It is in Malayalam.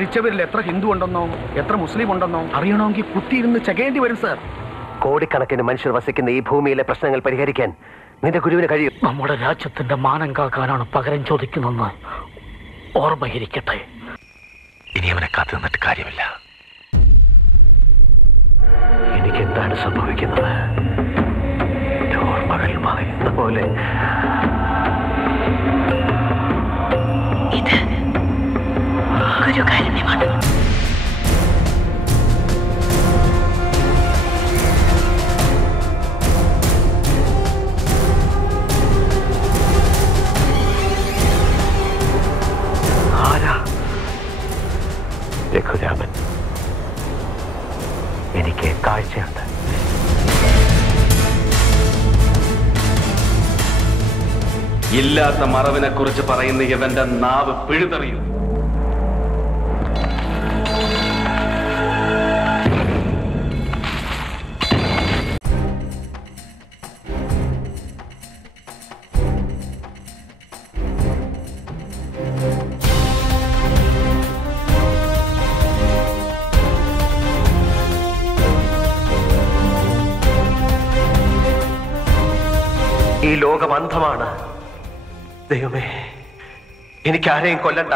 മരിച്ചവരിൽ എത്ര ഹിന്ദു ഉണ്ടെന്നോ എത്ര മുസ്ലിം ഉണ്ടെന്നോ അറിയണമെങ്കിൽ കുത്തിയിരുന്ന് ചെകേണ്ടി വരും സാർ. കോടിക്കണക്കിന് മനുഷ്യർ വസിക്കുന്ന ഈ ഭൂമിയിലെ പ്രശ്നങ്ങൾ പരിഹരിക്കാൻ നിന്റെ ഗുരുവിന് കഴിയും. നമ്മുടെ രാജ്യത്തിന്റെ മാനം കാക്കാനാണ് പകരം ചോദിക്കുന്നതെന്ന് ഓർമ്മയിരിക്കട്ടെ. ഇനി അവനെ കാത്തു നിന്നിട്ട് കാര്യമില്ല. എനിക്കെന്താണ് സംഭവിക്കുന്നത്? ഓർമ്മകൾ മായുന്ന പോലെ. ഇത് ഗുരുകാരുണ്യമാണ്. രഘുരാമൻ, എനിക്ക് കാഴ്ചയുണ്ട്. ഇല്ലാത്ത മറവിനെ കുറിച്ച് പറയുന്ന ഇവന്റെ നാവ് പിഴുതെറിയും. ഈ ലോകം അന്ധമാണ്. ദൈവമേ, എനിക്കാരെയും കൊല്ലണ്ട.